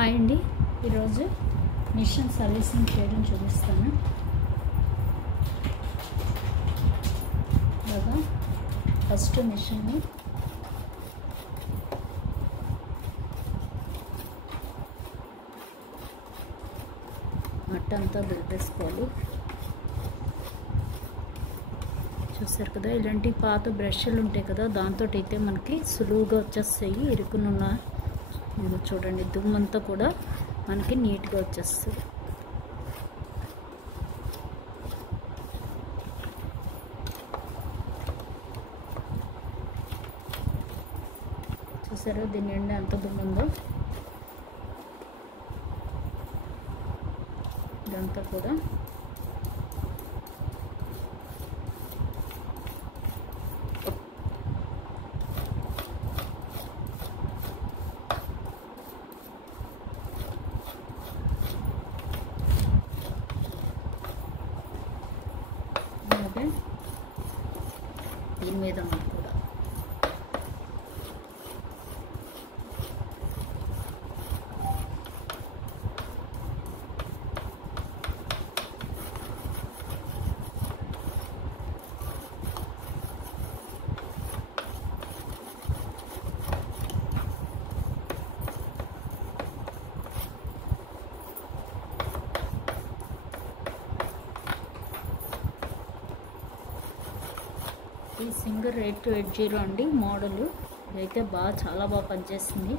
Hi అండి, ఈరోజు machine servicing చేయడం చూపిస్తాను. ఇలాగా ఫస్ట్ మిషన్ని మట్టంతా దులిపేసుకోవాలి. చూసారు కదా, ఇలాంటి పాత బ్రష్లు ఉంటాయి కదా, దాంతో అయితే మనకి సులువుగా వచ్చేస్తాయి. ఇరుకునున్న ఇది చూడండి, దుమ్మంతా కూడా మనకి నీట్గా వచ్చేస్తుంది. చూసారా దీని నిండా ఎంత దుమ్ము ఉందో. ఇదంతా కూడా దీని మీద కూడా ఈ సింగర్ 8280 అండి మోడలు. ఇదైతే చాలా బాగా పనిచేస్తుంది.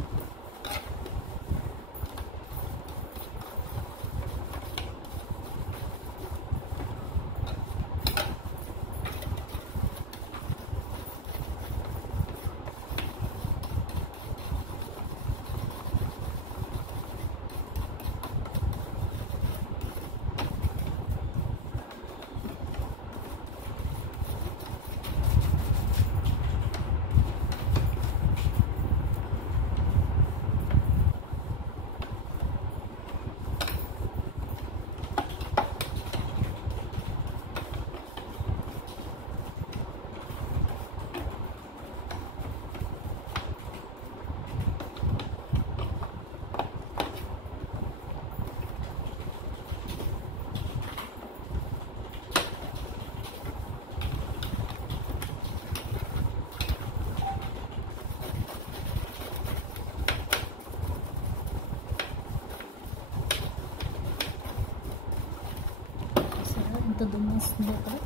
ఎంత దుమ్ము వస్తుందో అక్కడ.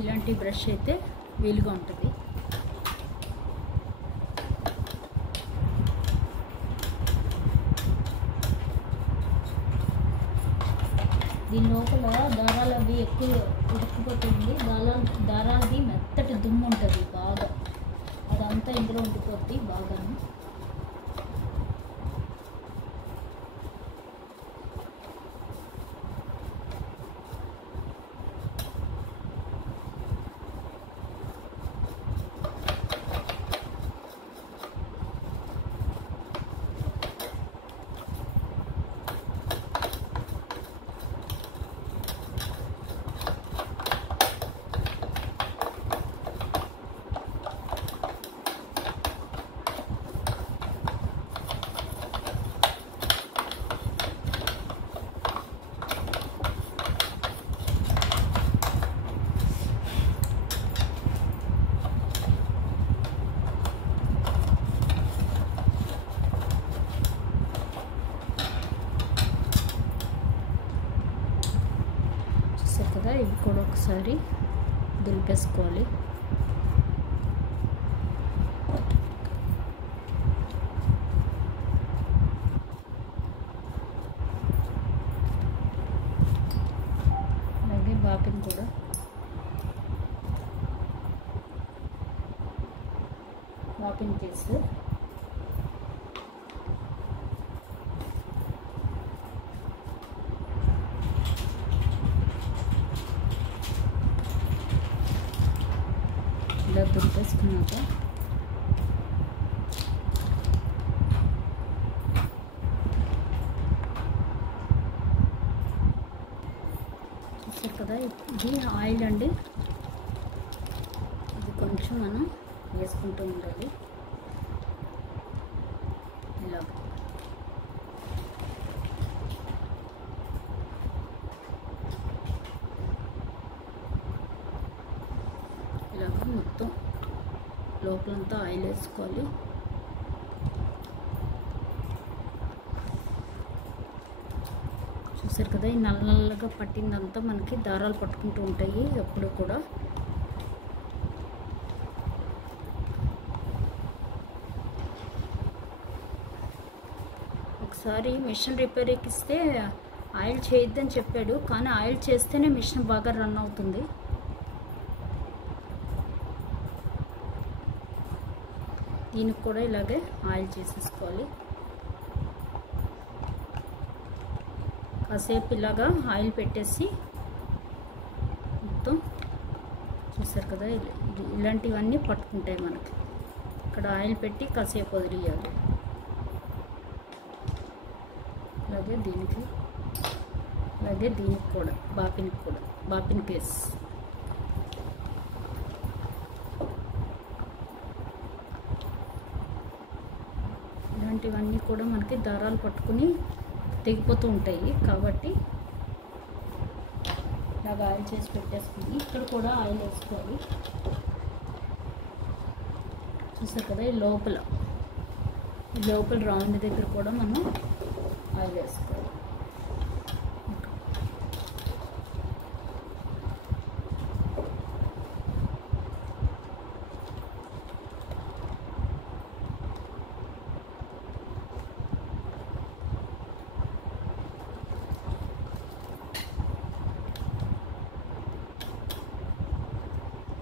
ఇలాంటి బ్రష్ అయితే వీలుగా ఉంటుంది. దీని లోపల దారాలు అవి ఎక్కువ ఉడికిపోతుంది. దారాలది మెత్తటి దుమ్ము ఉంటుంది బాగా, అదంతా ఇందులో ఉండిపోద్ది బాగాను. కదా ఇవి కూడా ఒకసారి దులిపేసుకోవాలి. అలాగే బాపిని కూడా బాపిన్ పీస్ ఇలా దులిపేసుకున్నాక చూసారు కదా ఇది ఆయిల్ అండి. ఇది కొంచెం మనం వేసుకుంటూ ఉండాలి ఇలా. ఇలాగ మొత్తం లోపలంతా ఆయిల్ వేసుకోవాలి. చూసారు కదా ఈ నల్లగా పట్టిందంతా మనకి దారాలు పట్టుకుంటూ ఉంటాయి ఎప్పుడు కూడా. ఒకసారి మిషన్ రిపేర్కి ఇస్తే ఆయిల్ చేయొద్దని చెప్పాడు, కానీ ఆయిల్ చేస్తేనే మిషన్ బాగా రన్ అవుతుంది. దీనికి కూడా ఇలాగే ఆయిల్ చేసేసుకోవాలి. కాసేపు ఇలాగా ఆయిల్ పెట్టేసి మొత్తం చూసారు కదా ఇలాంటివన్నీ పట్టుకుంటాయి మనకి. ఇక్కడ ఆయిల్ పెట్టి కాసేపు వదిలేయాలి. అలాగే దీనికి కూడా బాపిన్ కేస్ ఇలాంటివన్నీ కూడా మనకి దారాలు పట్టుకుని తెగిపోతూ ఉంటాయి కాబట్టి ఇలాగ ఆయిల్ చేసి పెట్టేసుకుని ఇక్కడ కూడా ఆయిల్ వేసుకోవాలి. చూసారు కదా ఈ లోపల రౌండ్ దగ్గర కూడా మనం ఆయిల్ వేసుకోవాలి.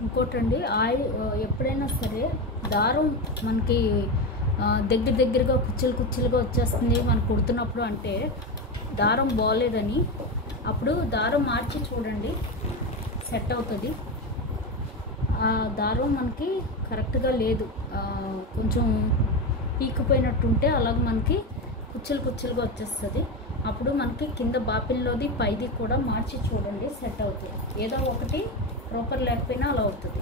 ఇంకోటండి ఆయిల్ ఎప్పుడైనా సరే దారం మనకి దగ్గరగా కుచ్చులుగా వచ్చేస్తుంది మనం కుడుతున్నప్పుడు అంటే దారం బాగోలేదని, అప్పుడు దారం మార్చి చూడండి సెట్ అవుతుంది. ఆ దారం మనకి కరెక్ట్గా లేదు, కొంచెం పీకిపోయినట్టుంటే అలాగ మనకి కుచ్చులుగా వచ్చేస్తుంది. అప్పుడు మనకి కింద బాపిల్లోది పైది కూడా మార్చి చూడండి సెట్ అవుతుంది. ఏదో ఒకటి ప్రాపర్ లేకపోయినా అలా అవుతుంది.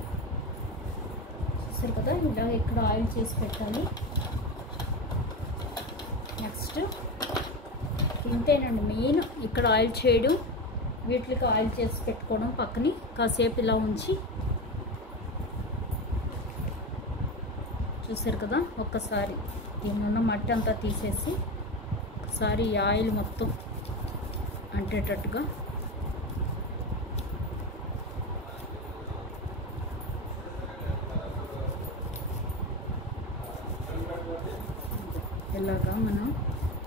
చూసారు కదా ఇలా ఇక్కడ ఆయిల్ చేసి పెట్టాలి. నెక్స్ట్ ఇంతేనండి మెయిన్, ఇక్కడ ఆయిల్ చేయడం, వీటికి ఆయిల్ చేసి పెట్టుకోవడం పక్కని కాసేపు ఇలా ఉంచి. చూసారు కదా ఒక్కసారి దీనిలో ఉన్న మట్టి అంతా తీసేసి ఒకసారి ఈ ఆయిల్ మొత్తం అంటేటట్టుగా ఇలాగా మనం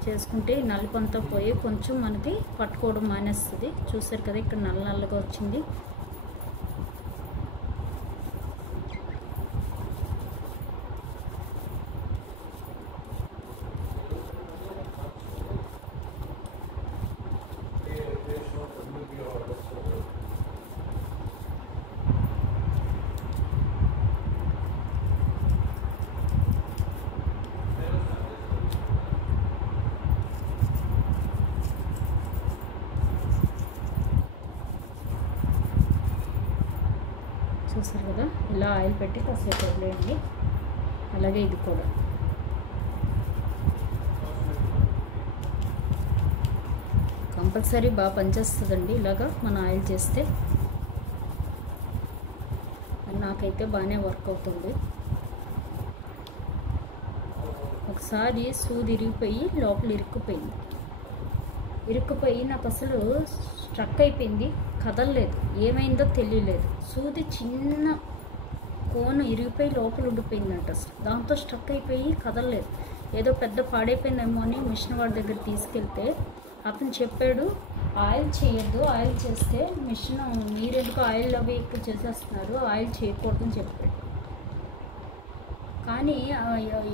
చేసుకుంటే నలుపంతా పోయి కొంచెం మనకి పట్టుకోవడం మానేస్తుంది. చూసారు కదా ఇక్కడ నల్ల నల్లగా వచ్చింది. చూసారు కదా ఇలా ఆయిల్ పెట్టి కాసేపు వదిలేయండి. అలాగే ఇది కూడా కంపల్సరీ బాగా పనిచేస్తుందండి ఇలాగా మన ఆయిల్ చేస్తే. నాకైతే బాగానే వర్క్ అవుతుంది. ఒకసారి సూది ఇరిగిపోయి లోపల ఇరుక్కుపోయి నాకు అసలు స్ట్రక్ అయిపోయింది, కదలలేదు, ఏమైందో తెలియలేదు. సూది చిన్న కోను ఇరిగిపోయి లోపల ఉండిపోయిందంట. అసలు దాంతో స్ట్రక్ అయిపోయి కదలలేదు. ఏదో పెద్ద పాడైపోయిందేమో అని మిషన్ వాడి దగ్గర తీసుకెళ్తే అతను చెప్పాడు ఆయిల్ చేయొద్దు, ఆయిల్ చేస్తే మిషన్ మీరెందుకు ఆయిల్ అవి ఎక్కువ చేసేస్తున్నారు, ఆయిల్ చేయకూడదని చెప్పాడు. కానీ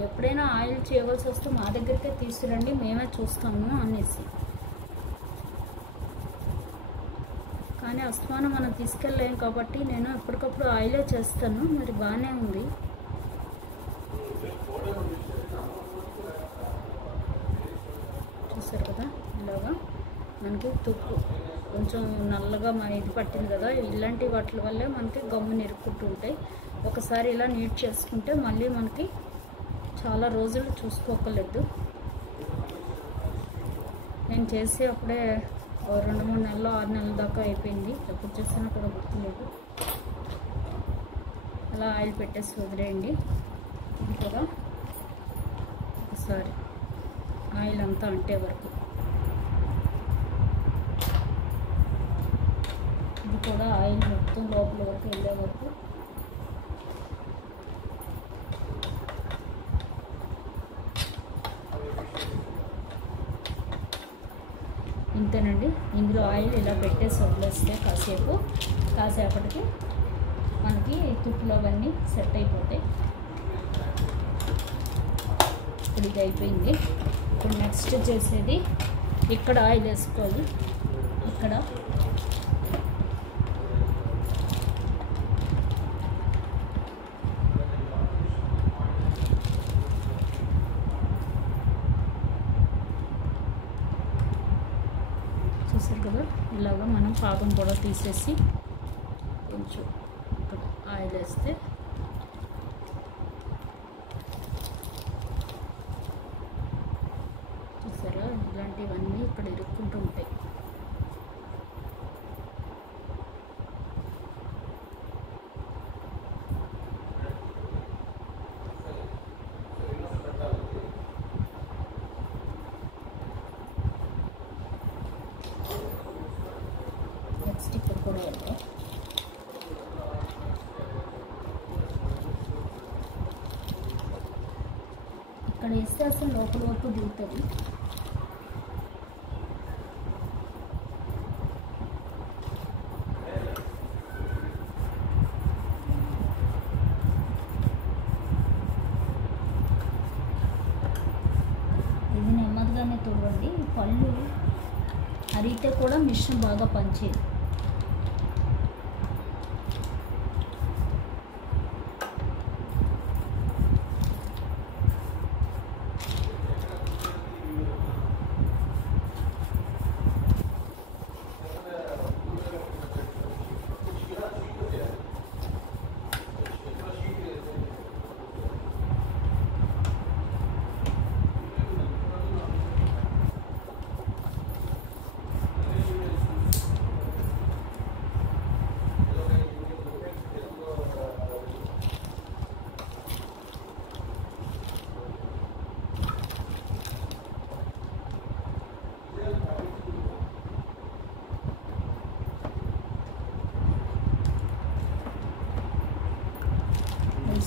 ఎప్పుడైనా ఆయిల్ చేయవలసి వస్తే మా దగ్గరికే తీసుకురండి, మేమే చూస్తాము అనేసి. కానీ అస్తమానం మనం తీసుకెళ్ళలేం కాబట్టి నేను ఎప్పటికప్పుడు ఆయిలే చేస్తాను. మరి బాగానే ఉంది. చూసారు కదా ఇలాగా మనకి తుప్పు కొంచెం నల్లగా ఇది పట్టింది కదా. ఇలాంటి వాటి వల్లే మనకి గమ్మున ఇరుక్కుంటూ ఉంటాయి. ఒకసారి ఇలా నీట్ చేసుకుంటే మళ్ళీ మనకి చాలా రోజులు చూసుకోకలేదు. నేను చేసి అప్పుడే 2-3 నెలలు 6 నెలల దాకా అయిపోయింది. ఎప్పుడు చేసినా కూడా గుర్తులేదు. అలా ఆయిల్ పెట్టేసి వదిలేయండి. ఇది కూడా ఒకసారి ఆయిల్ అంతా అంటే వరకు ఇది కూడా ఆయిల్ మొత్తం లోపల వరకు వెళ్ళే వరకు ఇంతేనండి. ఇందులో ఆయిల్ ఇలా పెట్టేసి వదిలేస్తే కాసేపటికి మనకి తుప్పులు అవన్నీ సెట్ అయిపోతాయి. ఇప్పుడు ఇది అయిపోయింది. ఇప్పుడు నెక్స్ట్ చేసేది ఇక్కడ ఆయిల్ వేసుకోవాలి. ఇక్కడ చూసారు కదా ఇలాగా మనం పాకం కూడా తీసేసి కొంచెం ఆయిల్ వేస్తే చూసారా ఇలాంటివన్నీ ఇక్కడ ఇరుక్కుంటూ ఉంటాయి. నెక్స్ట్ ఇక్కడ కూడా వెళ్దాం. ఇక్కడ వేస్తే అసలు లోపల వరకు దిగుతుంది. ఇది నెమ్మదిగానే తుడవండి. పళ్ళు అరిగితే కూడా మిషన్ బాగా పనిచేయదు.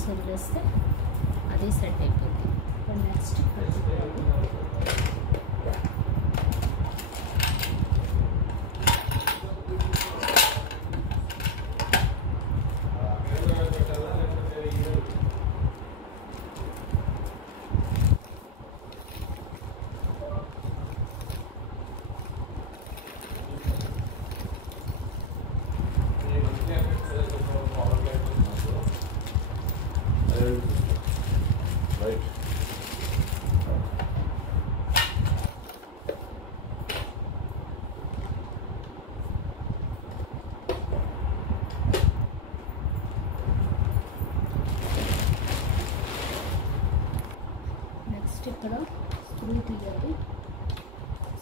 వదిలేస్తే అది సెట్ అయిపోతుంది. ఇప్పుడు నెక్స్ట్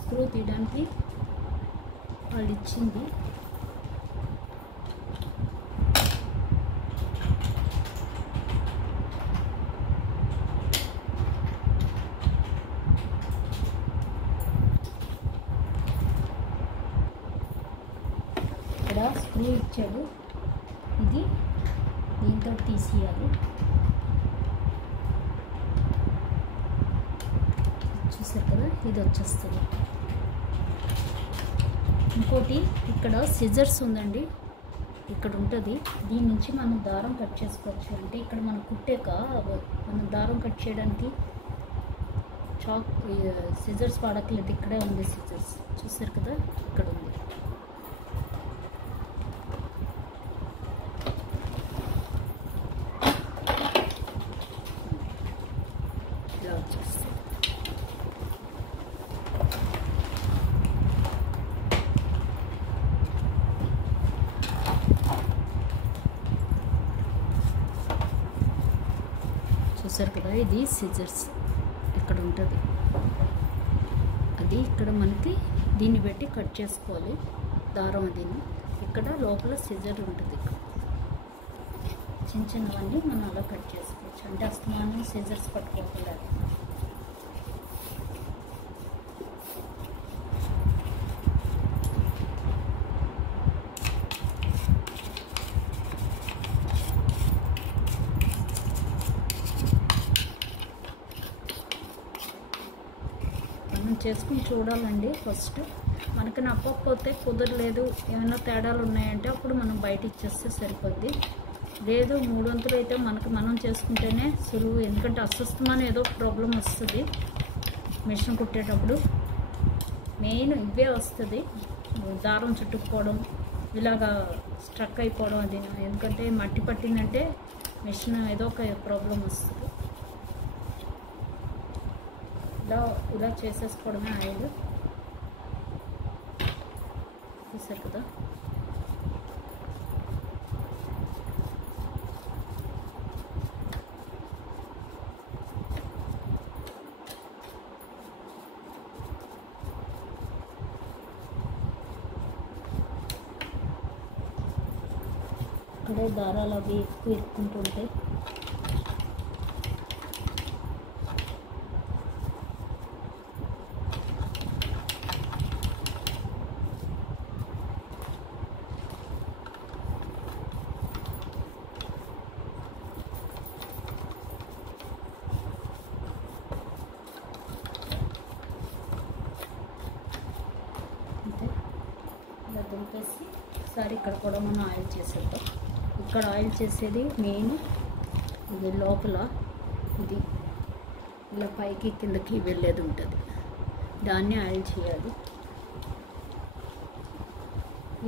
స్క్రూ తీయడానికి వాళ్ళు ఇచ్చింది. ఇక్కడ స్క్రూ ఇచ్చాడు, ఇది దీంతో తీసేయాలి. చూసారు కదా, ఇది వచ్చేస్తుంది. ఇంకోటి ఇక్కడ సిజర్స్ ఉందండి, ఇక్కడ ఉంటుంది. దీని నుంచి మనం దారం కట్ చేసుకోవచ్చు. అంటే ఇక్కడ మనం కుట్టాక మనం దారం కట్ చేయడానికి సిజర్స్ వాడట్లేదు, ఇక్కడే ఉంది సిజర్స్. చూసారు కదా, ఇక్కడ ఉంది. ఇలా వచ్చేస్తుంది. చూసారు కదా, ఇది సిజర్స్ ఇక్కడ ఉంటుంది. అది ఇక్కడ మనకి దీన్ని పెట్టి కట్ చేసుకోవాలి దారం. అది ఇక్కడ లోపల సిజర్ ఉంటుంది. చిన్న చిన్నవన్నీ మనం అలా కట్ చేసుకోవచ్చు. అంటే అస్తమానం సిజర్స్ పట్టుకోకుండా. చేసుకుని చూడాలండి. ఫస్ట్ మనకి నప్పకపోతే కుదరలేదు, ఏమైనా తేడాలు ఉన్నాయంటే అప్పుడు మనం బయట ఇచ్చేస్తే సరిపోద్ది. లేదు 3 వంతులు అయితే మనం చేసుకుంటేనే సులువు. ఎందుకంటే అస్వస్థమైన ఏదో ప్రాబ్లం వస్తుంది మిషన్ కుట్టేటప్పుడు. మెయిన్ ఇవే వస్తుంది, దారం చుట్టుకుపోవడం, ఇలాగా స్ట్రక్ అయిపోవడం. అది ఎందుకంటే మట్టి పట్టిందంటే మిషన్ ఏదో ఒక ప్రాబ్లం వస్తుంది. ఇలా చేసేసుకోవడమే ఆయిల్. చూసారు కదా, ఇక్కడే దారాలు అవి ఎక్కువ ఇరుక్కుంటుంటాయి. ఇలా దుంపేసి ఒకసారి ఇక్కడ కూడా మనం ఆయిల్ చేసేద్దాం. ఇక్కడ ఆయిల్ చేసేది మెయిన్ ఇది లోపల, ఇది ఇలా పైకి కిందకి వెళ్ళేది ఉంటుంది, దాన్ని ఆయిల్ చేయాలి.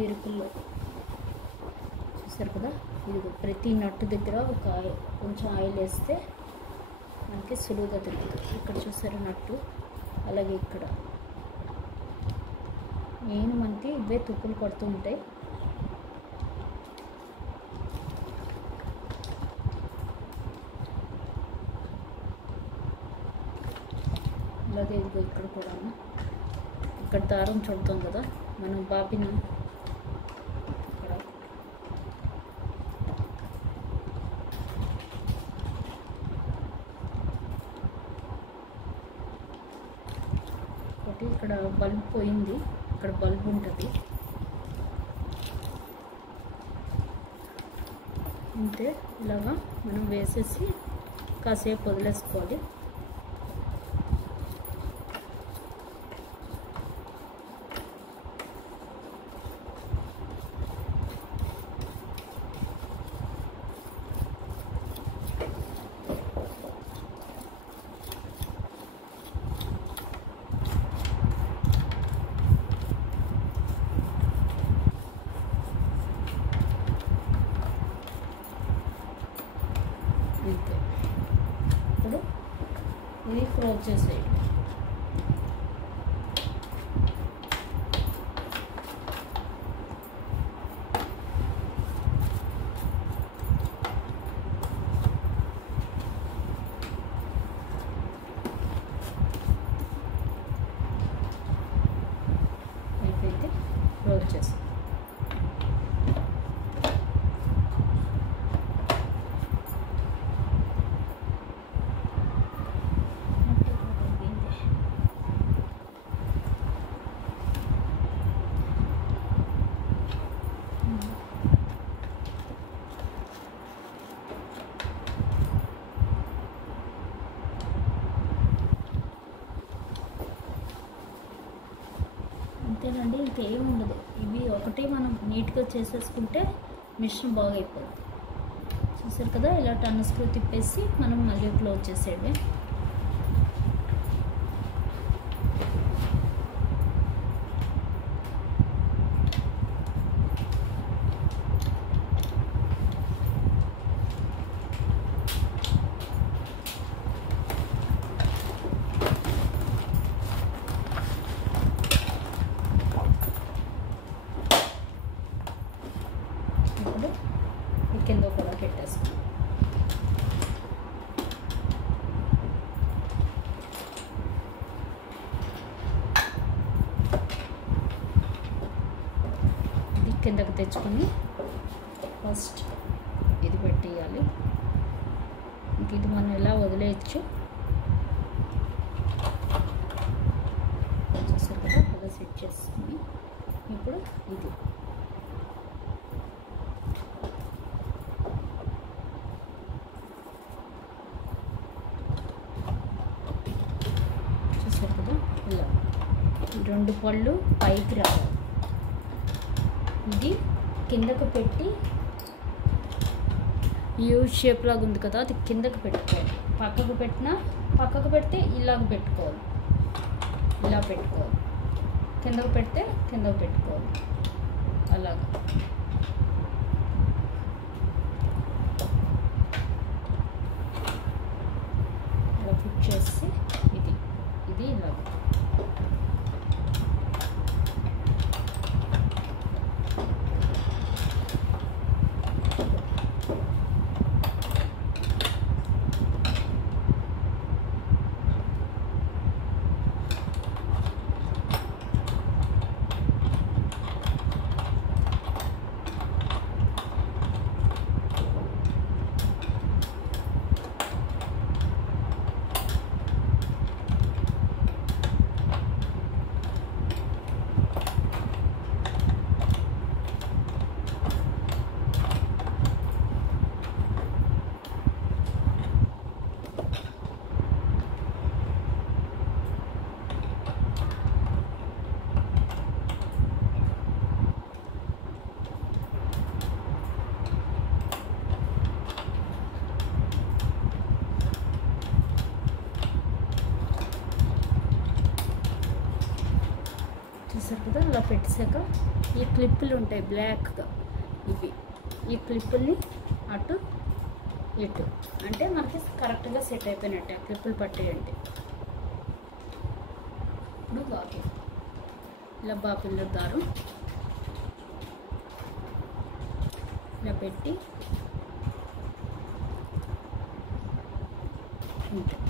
ఇరుకుల్లో చూసారు కదా, ఇది ప్రతి నట్టు దగ్గర కొంచెం ఆయిల్ వేస్తే మనకి సులువుగా తిరుగుతుంది. ఇక్కడ చూసారు నట్టు, అలాగే ఇక్కడ మెయిన్ మనకి ఇవే తుప్పులు పడుతూ ఉంటాయి. అలాగే ఇదిగో ఇక్కడ కూడా ఇక్కడ దారం చుడతాం కదా మనం బాబిన, ఇక్కడ ఒకటి ఇక్కడ బల్బ్ పోయింది, ఇక్కడ బల్బ్ ఉంటుంది. అంతే, ఇలాగా మనం వేసేసి కాసేపు వదిలేసుకోవాలి. అంతే, ఇప్పుడు ఇది క్లోజ్ చేసేయండి. వచ్చేస్తుంది. అంతేనండి, ఇంకేం ఉండదు. ఇవి ఒకటి మనం నీట్గా చేసేసుకుంటే మిషన్ బాగా అయిపోతుంది. చూసారు కదా, ఇలా టర్న్ స్క్రూ తిప్పేసి మనం మళ్ళీ క్లోజ్ చేసేది. ఇప్పుడు ఈ కింద కూడా పెట్టేసుకుంటాం. ఇది కిందకు తెచ్చుకొని ఫస్ట్ ఇది పెట్టేయాలి. ఇంక ఇది మనం ఎలా వదిలేయచ్చు. చూసారు కదా, అలా సెట్ చేసుకుని ఇప్పుడు ఇది చూసారు కదా, ఇలా ఈ రెండు పళ్ళు పైకి రావాలి. ఇది కిందకు పెట్టి యూ షేప్ లాగా ఉంది కదా, అది కిందకు పెట్టుకోవాలి. పక్కకు పెడితే ఇలాగ పెట్టుకోవాలి, ఇలా పెట్టుకోవాలి. కిందకు పెడితే కిందకు పెట్టుకోవాలి, అలాగా. ఇలా ఫిట్ చేసి ఇది ఇలాగ. చూసారు కదా, ఇలా పెట్టేసాక ఈ క్లిప్పులు ఉంటాయి బ్లాక్గా, ఈ క్లిప్పుల్ని అటు ఇటు అంటే మనకి కరెక్ట్గా సెట్ అయిపోయినట్టే. ఆ క్లిప్పులు పట్టేయండి. ఇప్పుడు బాగా ఇలా బాపిల్ల దారం ఇలా పెట్టి ఉంటాయి.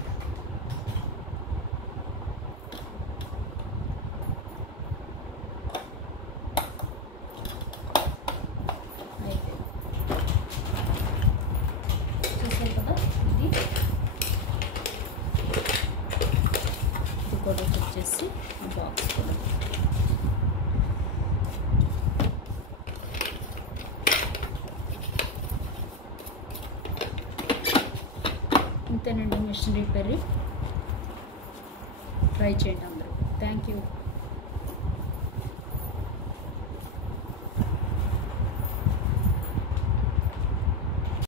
కూడా వచ్చేసి బాక్స్ కూడా ఇంతేనండి మిషన్ రిపేర్. ట్రై చేయండి అందరూ. Thank you.